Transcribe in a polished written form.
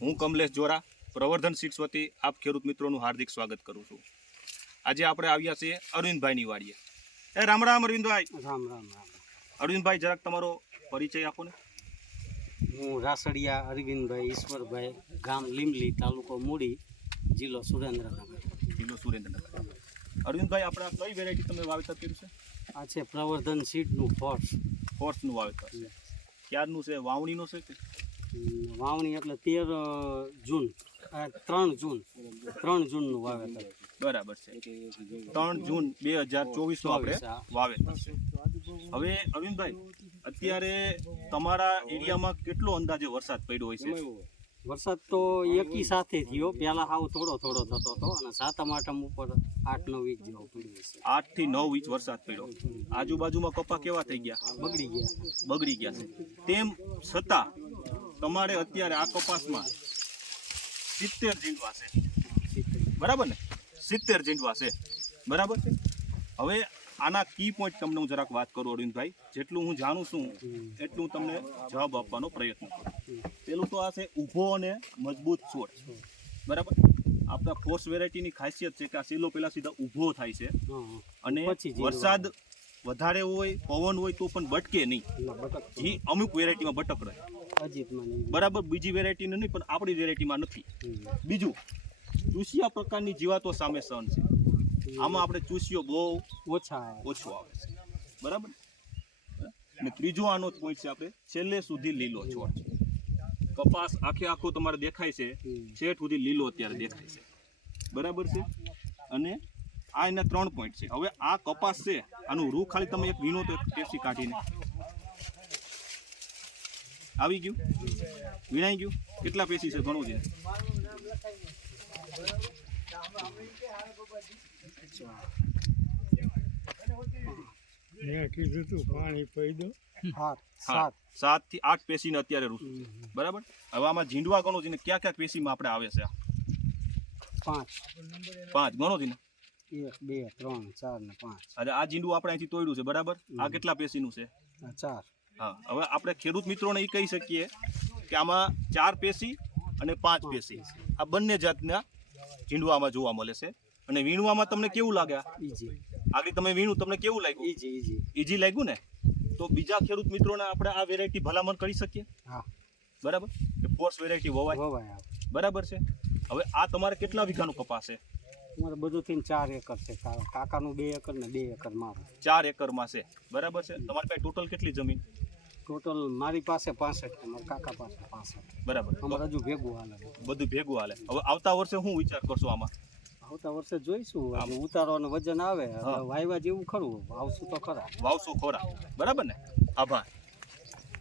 હું કમલેશ જોરા પ્રવર્ધન સીડ્સ વતી આપ ખેડૂત મિત્રોનું હાર્દિક સ્વાગત કરું છું. આજે આપણે આવ્યા છીએ અરવિંદભાઈની વાડીએ. રામ રામ અરવિંદભાઈ. રામ રામ રામ. અરવિંદભાઈ જરાક તમારો પરિચય આપો ને. હું રાસડિયા અરવિંદભાઈ ઈશ્વરભાઈ, ગામ લીમલી, તાલુકો મૂડી, જિલ્લો સુરેન્દ્રનગર. અરવિંદભાઈ, આપણે આ કઈ વેરાયટી તમે વાવેતર કર્યું છે? આ છે પ્રવર્ધન સીડનું ફોર્સનું વાવેતર છે. ક્યારનું છે? વાવણીનું છે કે વાવણી એટલે 13 જૂન, 3 જૂનનું વાવેતર. બરાબર છે. 3 જૂન 2024 આપણે વાવેતર છે. હવે અરવિંદભાઈ, અત્યારે તમારા એરિયામાં કેટલો અંદાજે વરસાદ પડ્યો હોય છે? વરસાદ તો એકી સાથે થયો. પહેલા હાવ થોડો થોડો થતો હતો અને સાતમ આઠમ ઉપર 8-9 ઇંચ જેવો પડ્યો છે. 8 થી 9 ઇંચ વરસાદ પડ્યો. આજુબાજુમાં કપા કેવા થઈ ગયા? બગડી ગયા છે. તેમ છતાં તમારે અત્યારે આ કપાસમાં 70 જીંડવા છે, બરાબર ને? 70 જીંડવા છે, બરાબર છે. હવે આના કી પોઈન્ટ તમને હું જરાક વાત કરું અરવિંદભાઈ. જેટલું હું જાણું છું એટલું તમને જવાબ આપવાનો પ્રયત્ન કરું. પેલું તો આ છે ઊભો અને મજબૂત છોડ, બરાબર. આપણા ફોર્સ વેરાયટીની ખાસિયત છે કે આ સીલો પેલા સીધા ઊભો થાય છે અને વરસાદ વધારે હોય, પવન હોય તો પણ બટકે નહીં. એ અમુક વેરાયટીમાં બટક રહે, બરાબર. બીજી વેરાયટીને નહીં, પણ આપણી વેરાયટીમાં નથી. બીજું, ચૂસિયા પ્રકારની જીવાતો સામે સહન છે. આમાં આપણે ચૂસિયો બહુ ઓછો આવે છે, બરાબર. અને ત્રીજો આનો પોઈન્ટ છે, આપણે છેલ્લે સુધી લીલો છોડ છે. કપાસ આખો તમારે દેખાય છે, છેઠ સુધી લીલો અત્યારે દેખાય છે, બરાબર છે. અને આ એના 3 પોઈન્ટ છે. હવે આ કપાસ છે, આનું રૂ ખાલી તમે એક વીણો તો એક ટેસી કાઢીને આવી ગયું, વીણાઈ ગયું. કેટલા પેસી છે ઘણું છે. પાણી પી દો. 7 થી 8 પેશી ને અત્યારે રૂ, બરાબર. હવે આમાં ઝીંડવા ગણો છે ને ક્યાં ક્યાં પેશીમાં આપણે આવે છે? 5 ગણો છે ને? 1 2 3 4 ને 5. અરે આ ઝીંડું આપણે અહીંથી તોડ્યું છે, બરાબર. આ કેટલા પેશીનું છે? 4. હા, હવે આપણે ખેડૂત મિત્રોને એ કહી શકીએ કે આમાં 4 પેશી અને 5 પેશી આ બંને જાતના ઝીંડવામાં જોવા મળે છે. અને વીણવામાં તમને કેવું લાગે? આગળ તમે વીણું, તમને કેવું લાગ્યું? ઈઝી લાગ્યું ને? તો બીજા ખેડૂત મિત્રોને આપણે આ વેરાયટી ભલામણ કરી શકીએ, બરાબર, કે ફોર્સ વેરાયટી વવાય, બરાબર છે. હવે આ તમારે કેટલા વીઘાનું કપાસ છે? મારે બધું થઈને 4 એકર છે. કાકાનું 2 એકર ને 2 એકર મારું. 4 એકરમાં છે, બરાબર છે. તમારી પાસે ટોટલ કેટલી જમીન? ટોટલ મારી પાસે 65, મારા કાકા પાસે 65, બરાબર. અમારે હજુ ભેગું હાલે, બધું ભેગું હાલે. હવે આવતા વર્ષે શું વિચાર કરશો આમાં? આવતા વર્ષે જોઈશું. ઉતારો અને વજન આવે, વાયવા જેવું ખરું, વાવશું તો ખરા. બરાબર ને? આભાર.